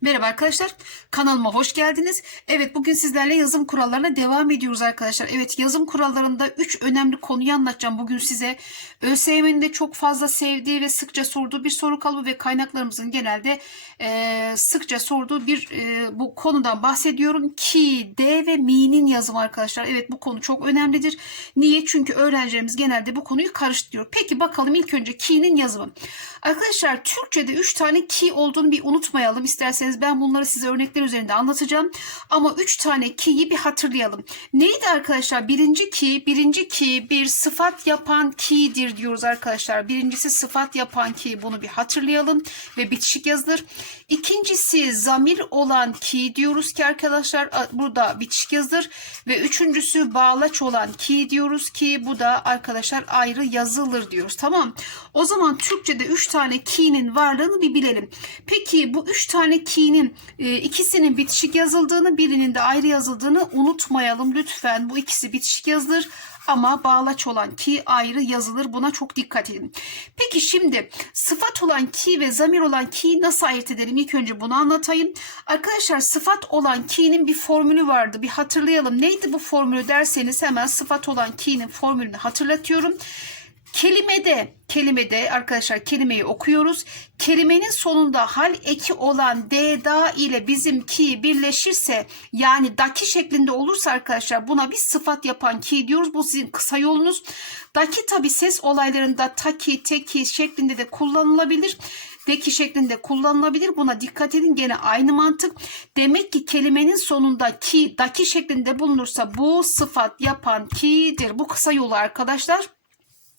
Merhaba arkadaşlar, kanalıma hoş geldiniz. Evet, bugün sizlerle yazım kurallarına devam ediyoruz arkadaşlar. Evet, yazım kurallarında 3 önemli konuyu anlatacağım bugün size. ÖSYM'nin de çok fazla sevdiği ve sıkça sorduğu bir soru kalıbı ve kaynaklarımızın genelde e, sıkça sorduğu bir e, bu konudan bahsediyorum. Ki, D ve mi'nin yazımı arkadaşlar. Evet, bu konu çok önemlidir. Niye? Çünkü öğrencilerimiz genelde bu konuyu karıştırıyor. Peki bakalım ilk önce ki'nin yazımı. Arkadaşlar Türkçe'de 3 tane ki olduğunu bir unutmayalım. İsterseniz ben bunları size örnekler üzerinde anlatacağım. Ama 3 tane ki'yi bir hatırlayalım. Neydi arkadaşlar? Birinci ki, birinci ki bir sıfat yapan ki'dir diyoruz arkadaşlar. Birincisi sıfat yapan ki bunu bir hatırlayalım ve bitişik yazılır. İkincisi zamir olan ki diyoruz ki arkadaşlar burada bitişik yazılır ve üçüncüsü bağlaç olan ki diyoruz ki bu da arkadaşlar ayrı yazılır diyoruz. Tamam. O zaman Türkçe'de 3 tane ki'nin varlığını bir bilelim. Peki bu 3 tane ki'nin e, ikisinin bitişik yazıldığını birinin de ayrı yazıldığını unutmayalım lütfen. Bu ikisi bitişik yazılır ama bağlaç olan ki ayrı yazılır. Buna çok dikkat edin. Peki şimdi sıfat olan ki ve zamir olan ki nasıl ayırt edelim? İlk önce bunu anlatayım. Arkadaşlar sıfat olan ki'nin bir formülü vardı. Bir hatırlayalım. Neydi bu formülü derseniz hemen sıfat olan ki'nin formülünü hatırlatıyorum. Kelimede, kelimede arkadaşlar kelimeyi okuyoruz. Kelimenin sonunda hal eki olan d da ile bizim ki birleşirse yani daki şeklinde olursa arkadaşlar buna bir sıfat yapan ki diyoruz. Bu sizin kısa yolunuz. Daki tabi ses olaylarında taki, teki şeklinde de kullanılabilir deki şeklinde kullanılabilir. Buna dikkat edin. Gene aynı mantık. Demek ki kelimenin sonunda ki, daki şeklinde bulunursa bu sıfat yapan ki'dir. Bu kısa yolu arkadaşlar.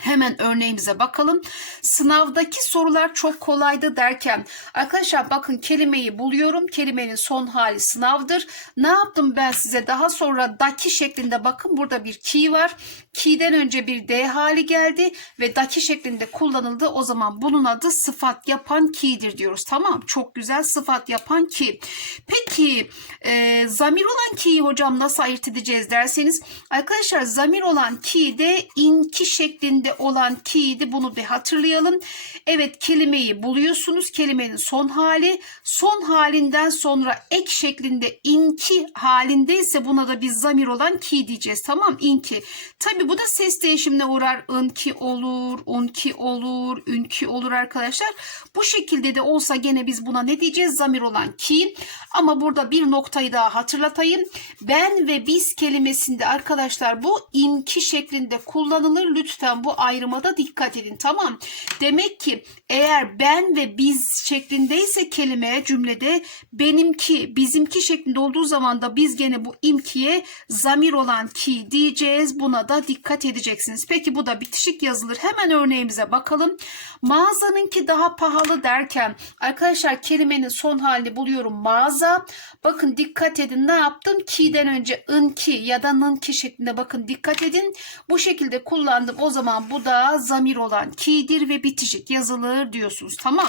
Hemen örneğimize bakalım. Sınavdaki sorular çok kolaydı derken arkadaşlar bakın kelimeyi buluyorum. Kelimenin son hali sınavdır. Ne yaptım ben size daha sonra daki şeklinde bakın burada bir ki var. Ki'den önce bir d hali geldi ve daki şeklinde kullanıldı. O zaman bunun adı sıfat yapan ki'dir diyoruz. Tamam çok güzel sıfat yapan ki. Peki e, zamir olan ki'yi hocam nasıl ayırt edeceğiz derseniz arkadaşlar zamir olan ki de inki şeklinde olan ki'ydi. Bunu bir hatırlayalım. Evet kelimeyi buluyorsunuz. Kelimenin son hali. Son halinden sonra ek şeklinde inki halindeyse buna da biz zamir olan ki diyeceğiz. Tamam inki. Tabi bu da ses değişimine uğrar. Inki olur, unki olur, ünki olur arkadaşlar. Bu şekilde de olsa gene biz buna ne diyeceğiz? Zamir olan ki. Ama burada bir noktayı daha hatırlatayım. Ben ve biz kelimesinde arkadaşlar bu imki şeklinde kullanılır. Lütfen bu ayrımada dikkat edin. Tamam. Demek ki eğer ben ve biz şeklindeyse kelime cümlede benimki, bizimki şeklinde olduğu zaman da biz gene bu imkiye zamir olan ki diyeceğiz. Buna da dikkat edeceksiniz. Peki bu da bitişik yazılır. Hemen örneğimize bakalım. Mağazanınki daha pahalı derken arkadaşlar kelimenin son halini buluyorum mağaza. Bakın dikkat edin ne yaptım? Ki'den önce ınki ya da nınki şeklinde bakın dikkat edin. Bu şekilde kullandım. O zaman bu da zamir olan ki'dir ve bitişik yazılır diyorsunuz. Tamam.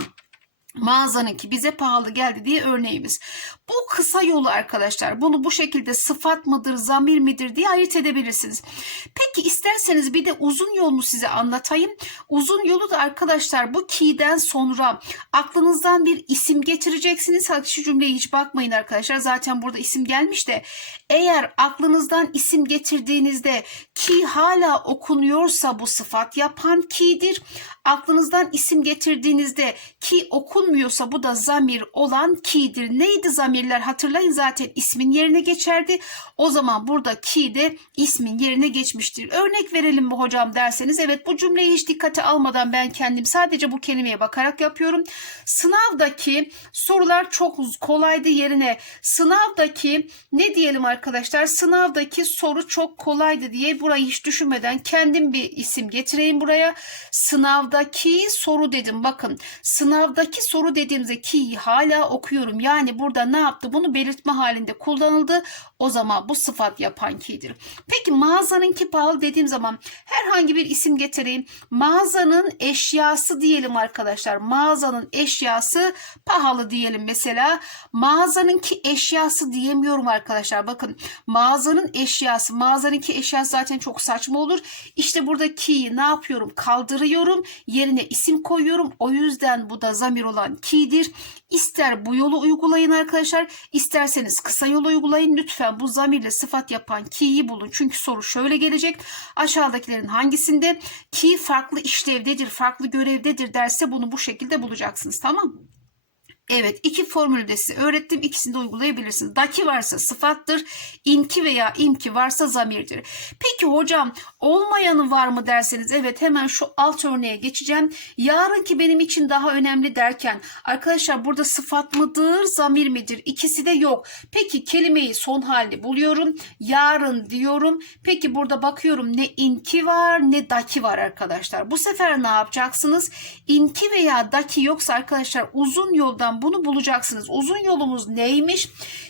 Mağazanınki bize pahalı geldi diye örneğimiz. Bu kısa yolu arkadaşlar. Bunu bu şekilde sıfat mıdır, zamir midir diye ayırt edebilirsiniz. Peki isterseniz bir de uzun yolunu size anlatayım. Uzun yolu da arkadaşlar bu ki'den sonra aklınızdan bir isim getireceksiniz. Hadi şu cümleye hiç bakmayın arkadaşlar. Zaten burada isim gelmiş de eğer aklınızdan isim getirdiğinizde ki hala okunuyorsa bu sıfat yapan ki'dir. Aklınızdan isim getirdiğinizde ki okunmuyorsa bu da zamir olan ki'dir. Neydi zamirler hatırlayın zaten ismin yerine geçerdi. O zaman burada ki de ismin yerine geçmiştir. Örnek verelim mi hocam derseniz evet bu cümleyi hiç dikkate almadan ben kendim sadece bu kelimeye bakarak yapıyorum. Sınavdaki sorular çok kolaydı yerine sınavdaki ne diyelim arkadaşlar sınavdaki soru çok kolaydı diye burayı hiç düşünmeden kendim bir isim getireyim buraya. Sınavdaki soru dedim bakın sınavdaki soru dediğimde ki hala okuyorum. Yani burada ne yaptı bunu belirtme halinde kullanıldı. O zaman bu sıfat yapan ki'dir. Peki mağazanınki pahalı dediğim zaman herhangi bir isim getireyim. Mağazanın eşyası diyelim arkadaşlar. Mağazanın eşyası pahalı diyelim mesela. Mağazanınki eşyası diyemiyorum arkadaşlar. Bakın mağazanın eşyası, mağazanınki eşyası zaten çok saçma olur. İşte burada ki'yi ne yapıyorum? Kaldırıyorum. Yerine isim koyuyorum. O yüzden bu da zamir olan ki'dir. İster bu yolu uygulayın arkadaşlar, isterseniz kısa yolu uygulayın. Lütfen bu zamirle sıfat yapan ki'yi bulun. Çünkü soru şöyle gelecek. Aşağıdakilerin hangisinde ki farklı işlevdedir, farklı görevdedir derse bunu bu şekilde bulacaksınız. Tamam mı? Evet iki formülü de size öğrettim. İkisini de uygulayabilirsiniz. Daki varsa sıfattır. İnki veya imki varsa zamirdir. Peki hocam olmayanı var mı derseniz evet hemen şu alt örneğe geçeceğim. Yarınki benim için daha önemli derken arkadaşlar burada sıfat mıdır zamir midir? İkisi de yok. Peki kelimeyi son halini buluyorum. Yarın diyorum. Peki burada bakıyorum ne inki var ne daki var arkadaşlar. Bu sefer ne yapacaksınız? İnki veya daki yoksa arkadaşlar uzun yoldan bunu bulacaksınız. Uzun yolumuz neymiş?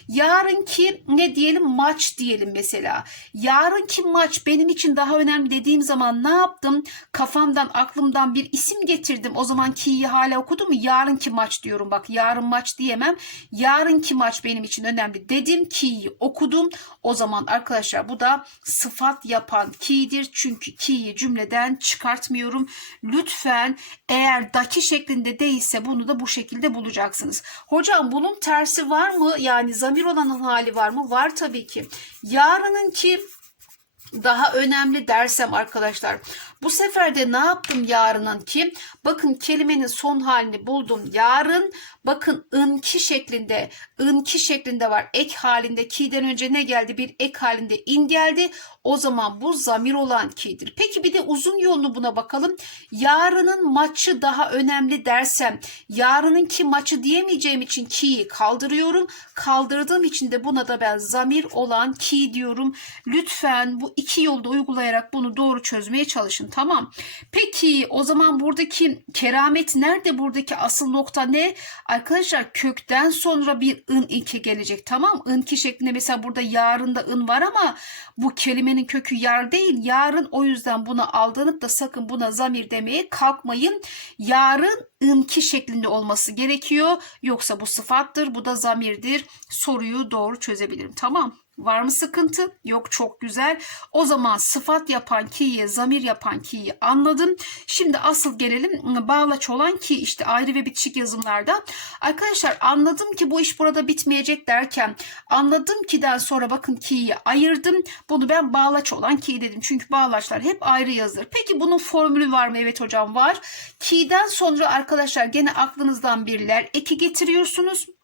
Yarınki ne diyelim maç diyelim mesela. Yarınki maç benim için daha önemli dediğim zaman ne yaptım? Kafamdan aklımdan bir isim getirdim. O zaman ki'yi hala okudum mu? Yarınki maç diyorum. Bak yarın maç diyemem. Yarınki maç benim için önemli dedim. Ki'yi okudum. O zaman arkadaşlar bu da sıfat yapan ki'dir. Çünkü ki'yi cümleden çıkartmıyorum. Lütfen eğer daki şeklinde değilse bunu da bu şekilde bulacaksınız. Hocam bunun tersi var mı? Yani zamir olanın hali var mı? Var tabii ki. Yarının ki daha önemli dersem arkadaşlar. Bu sefer de ne yaptım yarının ki? Bakın kelimenin son halini buldum. Yarın bakın ınki şeklinde ınki şeklinde var. Ek halinde ki'den önce ne geldi? Bir ek halinde in geldi. O zaman bu zamir olan ki'dir. Peki bir de uzun yolunu buna bakalım. Yarının maçı daha önemli dersem yarının ki maçı diyemeyeceğim için ki'yi kaldırıyorum. Kaldırdığım için de buna da ben zamir olan ki diyorum. Lütfen bu iki yolda uygulayarak bunu doğru çözmeye çalışın. Tamam. Peki o zaman buradaki keramet nerede? Buradaki asıl nokta ne? Arkadaşlar kökten sonra bir ın iki gelecek. Tamam. Inki şeklinde mesela burada yarında ın var ama bu kelimenin kökü yar değil. Yarın o yüzden buna aldanıp da sakın buna zamir demeye kalkmayın. Yarın ınki şeklinde olması gerekiyor. Yoksa bu sıfattır. Bu da zamirdir. Soruyu doğru çözebilirim. Tamam. Var mı sıkıntı? Yok çok güzel. O zaman sıfat yapan ki'yi, zamir yapan ki'yi anladım. Şimdi asıl gelelim bağlaç olan ki işte ayrı ve bitişik yazımlarda. Arkadaşlar anladım ki bu iş burada bitmeyecek derken anladım ki'den sonra bakın ki'yi ayırdım. Bunu ben bağlaç olan ki dedim. Çünkü bağlaçlar hep ayrı yazılır. Peki bunun formülü var mı? Evet hocam var. Ki'den sonra arkadaşlar gene aklınızdan birler eki getiriyorsunuz.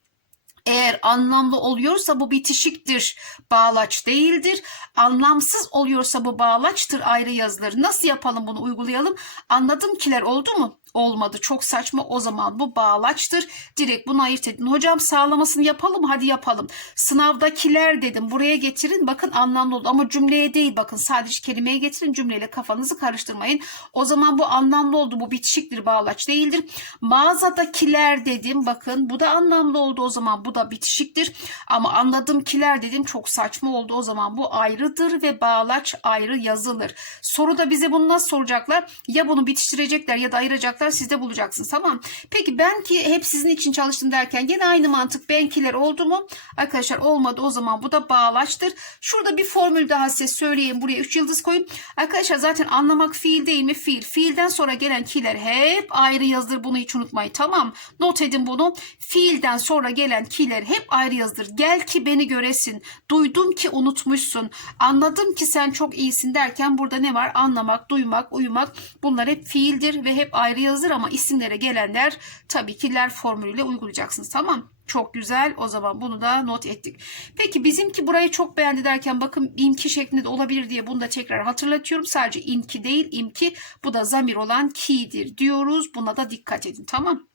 Eğer anlamlı oluyorsa bu bitişiktir, bağlaç değildir. Anlamsız oluyorsa bu bağlaçtır, ayrı yazılır. Nasıl yapalım bunu uygulayalım? Anladım kiler oldu mu? Olmadı. Çok saçma. O zaman bu bağlaçtır. Direkt bunu ayırt edin. Hocam sağlamasını yapalım? Hadi yapalım. Sınavdakiler dedim. Buraya getirin. Bakın anlamlı oldu. Ama cümleye değil. Bakın sadece kelimeye getirin. Cümleyle kafanızı karıştırmayın. O zaman bu anlamlı oldu. Bu bitişiktir. Bağlaç değildir. Mağazadakiler dedim. Bakın bu da anlamlı oldu. O zaman bu da bitişiktir. Ama anladım kiler dedim. Çok saçma oldu. O zaman bu ayrıdır ve bağlaç ayrı yazılır. Soruda bize bunu nasıl soracaklar? Ya bunu bitiştirecekler ya da ayıracaklar siz de bulacaksınız tamam. Peki ben ki hep sizin için çalıştım derken gene aynı mantık benkiler oldu mu? Arkadaşlar olmadı o zaman bu da bağlaçtır. Şurada bir formül daha size söyleyeyim. Buraya 3 yıldız koyun. Arkadaşlar zaten anlamak fiil değil mi? Fiil. Fiilden sonra gelen kiler hep ayrı yazılır. Bunu hiç unutmayın tamam. Not edin bunu. Fiilden sonra gelen kiler hep ayrı yazılır. Gel ki beni göresin. Duydum ki unutmuşsun. Anladım ki sen çok iyisin derken burada ne var? Anlamak, duymak, uyumak bunlar hep fiildir ve hep ayrı yazılır ama isimlere gelenler tabii kiler formülüyle uygulayacaksınız tamam çok güzel. O zaman bunu da not ettik. Peki bizimki burayı çok beğendi derken bakın imki şeklinde de olabilir diye bunu da tekrar hatırlatıyorum. Sadece imki değil imki. Bu da zamir olan ki'dir diyoruz. Buna da dikkat edin tamam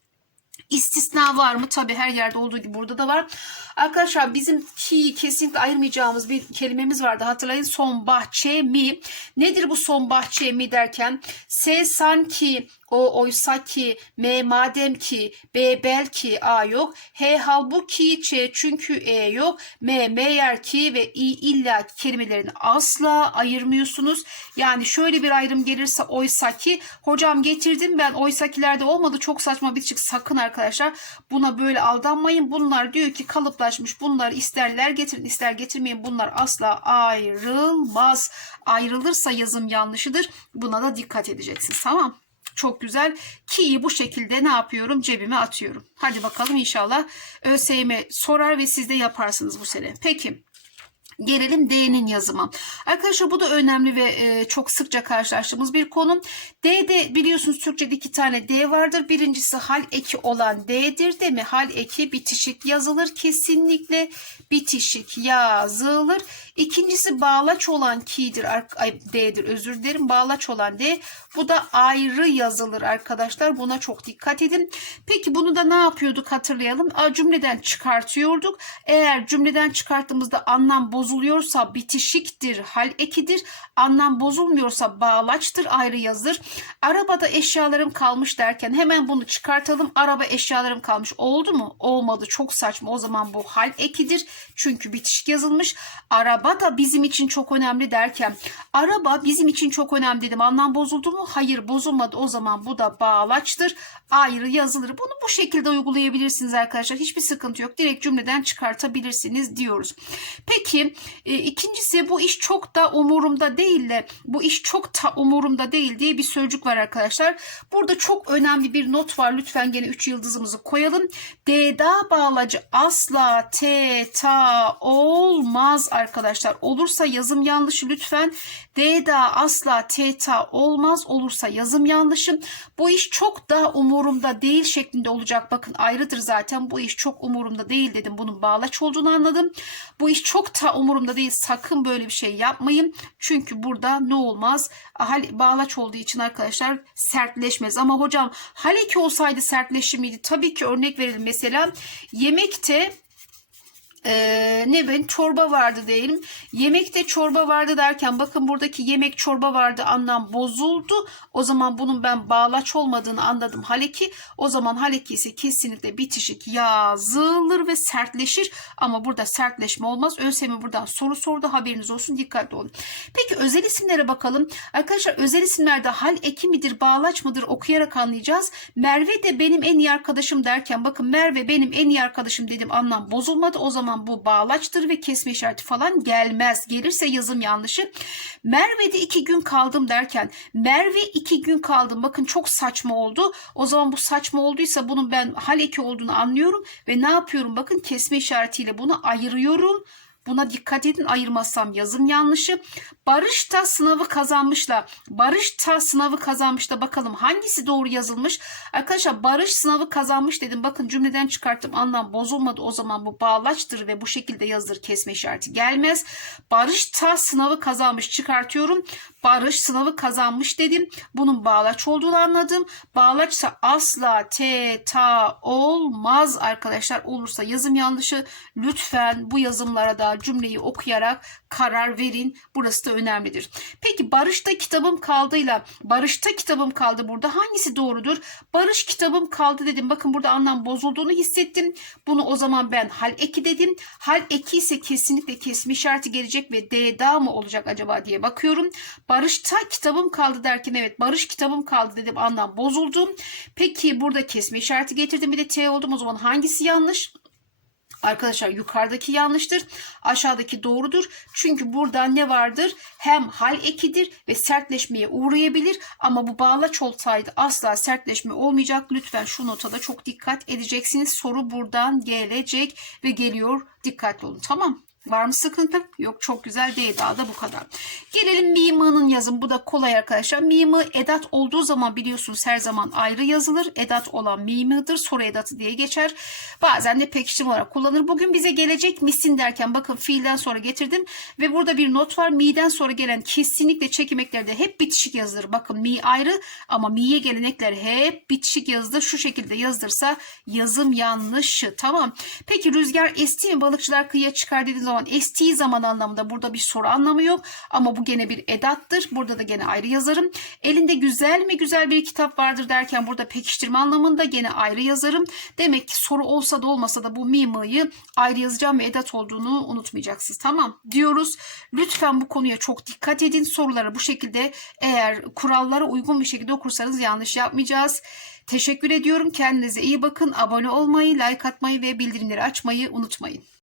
İstisna var mı? Tabii her yerde olduğu gibi burada da var. Arkadaşlar bizim ki kesinlikle ayırmayacağımız bir kelimemiz vardı. Hatırlayın son bahçe mi? Nedir bu son bahçe mi derken? Se sanki O oysa ki, M madem ki, B belki, A yok. H halbuki, Ç çünkü E yok. M meğer ki ve İ illa kelimelerini asla ayırmıyorsunuz. Yani şöyle bir ayrım gelirse oysa ki, hocam getirdim ben oysakilerde olmadı çok saçma bir çık sakın arkadaşlar. Buna böyle aldanmayın. Bunlar diyor ki kalıplaşmış bunlar isterler getirin ister getirmeyin bunlar asla ayrılmaz. Ayrılırsa yazım yanlışıdır. Buna da dikkat edeceksiniz tamam çok güzel. Ki'yi bu şekilde ne yapıyorum? Cebime atıyorum. Hadi bakalım inşallah ÖSYM sorar ve siz de yaparsınız bu sene. Peki. Gelelim D'nin yazımı. Arkadaşlar bu da önemli ve e, çok sıkça karşılaştığımız bir konu. D'de biliyorsunuz Türkçe'de iki tane D vardır. Birincisi hal eki olan D'dir değil mi? Hal eki bitişik yazılır. Kesinlikle bitişik yazılır. İkincisi bağlaç olan ki'dir. Ay, D'dir özür dilerim. Bağlaç olan D. Bu da ayrı yazılır arkadaşlar. Buna çok dikkat edin. Peki bunu da ne yapıyorduk hatırlayalım. A, cümleden çıkartıyorduk. Eğer cümleden çıkarttığımızda anlam bozuluyorsa bitişiktir, hal ekidir. Anlam bozulmuyorsa bağlaçtır, ayrı yazılır. Arabada eşyalarım kalmış derken hemen bunu çıkartalım. Araba eşyalarım kalmış oldu mu? Olmadı. Çok saçma. O zaman bu hal ekidir. Çünkü bitişik yazılmış. Araba da bizim için çok önemli derken araba bizim için çok önemli dedim. Anlam bozuldu mu? Hayır bozulmadı. O zaman bu da bağlaçtır. Ayrı yazılır. Bunu bu şekilde uygulayabilirsiniz arkadaşlar. Hiçbir sıkıntı yok. Direkt cümleden çıkartabilirsiniz diyoruz. Peki e, ikincisi bu iş çok da umurumda değil de bu iş çok da umurumda değil diye bir sözcük var arkadaşlar. Burada çok önemli bir not var. Lütfen gene 3 yıldızımızı koyalım. D'da bağlacı asla T, ta olmaz arkadaşlar. Olursa yazım yanlışı lütfen. D'da asla T, ta olmaz. Olursa yazım yanlışı. Bu iş çok da umurumda değil şeklinde olacak. Bakın ayrıdır zaten. Bu iş çok umurumda değil dedim. Bunun bağlaç olduğunu anladım. Bu iş çok da umurumda değil. Sakın böyle bir şey yapmayın. Çünkü burada ne olmaz? Hal, bağlaç olduğu için arkadaşlar sertleşmez. Ama hocam haleki olsaydı sertleşir miydi? Tabii ki örnek verelim. Mesela yemekte ee, ne ben çorba vardı diyelim. Yemekte çorba vardı derken bakın buradaki yemek çorba vardı anlam bozuldu. O zaman bunun ben bağlaç olmadığını anladım haleki. O zaman haleki ise kesinlikle bitişik yazılır ve sertleşir. Ama burada sertleşme olmaz. ÖSYM buradan soru sordu haberiniz olsun dikkatli olun. Peki özel isimlere bakalım. Arkadaşlar özel isimlerde hal eki midir bağlaç mıdır okuyarak anlayacağız. Merve de benim en iyi arkadaşım derken bakın Merve benim en iyi arkadaşım dedim anlam bozulmadı. O zaman zaman bu bağlaçtır ve kesme işareti falan gelmez. Gelirse yazım yanlışı. Merve'de iki gün kaldım derken Merve iki gün kaldım. Bakın çok saçma oldu. O zaman bu saçma olduysa bunun ben hal eki olduğunu anlıyorum ve ne yapıyorum? Bakın kesme işaretiyle bunu ayırıyorum. Buna dikkat edin ayırmazsam yazım yanlışı. Barış da sınavı kazanmışla Barış da sınavı kazanmış da bakalım hangisi doğru yazılmış. Arkadaşlar Barış sınavı kazanmış dedim. Bakın cümleden çıkarttım anlam bozulmadı. O zaman bu bağlaçtır ve bu şekilde yazılır. Kesme işareti gelmez. Barış da sınavı kazanmış çıkartıyorum. Barış sınavı kazanmış dedim. Bunun bağlaç olduğunu anladım. Bağlaçsa asla t, ta olmaz arkadaşlar. Olursa yazım yanlışı lütfen bu yazımlara da cümleyi okuyarak karar verin. Burası da önemlidir. Peki Barış'ta kitabım kaldıyla Barış'ta kitabım kaldı burada hangisi doğrudur? Barış kitabım kaldı dedim. Bakın burada anlam bozulduğunu hissettim. Bunu o zaman ben hal eki dedim. Hal eki ise kesinlikle kesme işareti gelecek ve D'da mı olacak acaba diye bakıyorum. Barış'ta kitabım kaldı derken evet Barış kitabım kaldı dedim anlam bozuldum. Peki burada kesme işareti getirdim bir de T oldum o zaman hangisi yanlış? Arkadaşlar yukarıdaki yanlıştır. Aşağıdaki doğrudur. Çünkü burada ne vardır? Hem hal ekidir ve sertleşmeye uğrayabilir. Ama bu bağlaç olsaydı asla sertleşme olmayacak. Lütfen şu nota da çok dikkat edeceksiniz. Soru buradan gelecek ve geliyor. Dikkatli olun tamam Var mı sıkıntı? Yok çok güzel değil daha da bu kadar. Gelelim mimının yazım. Bu da kolay arkadaşlar. Mimi edat olduğu zaman biliyorsunuz her zaman ayrı yazılır. Edat olan mimidir. Soru edatı diye geçer. Bazen de pekiştim olarak kullanır. Bugün bize gelecek misin derken bakın fiilden sonra getirdim. Ve burada bir not var. Mi'den sonra gelen kesinlikle çekimeklerde hep bitişik yazılır. Bakın mi ayrı ama mi'ye gelen ekler hep bitişik yazılır. Şu şekilde yazılırsa yazım yanlışı. Tamam. Peki rüzgar esti mi balıkçılar kıyıya çıkar dediğiniz zaman estiği zaman anlamında burada bir soru anlamı yok. Ama bu gene bir edattır. Burada da gene ayrı yazarım. Elinde güzel mi güzel bir kitap vardır derken burada pekiştirme anlamında gene ayrı yazarım. Demek ki soru olsa da olmasa da bu mima'yı ayrı yazacağım ve edat olduğunu unutmayacaksınız. Tamam diyoruz. Lütfen bu konuya çok dikkat edin. Soruları bu şekilde eğer kurallara uygun bir şekilde okursanız yanlış yapmayacağız. Teşekkür ediyorum. Kendinize iyi bakın. Abone olmayı, like atmayı ve bildirimleri açmayı unutmayın.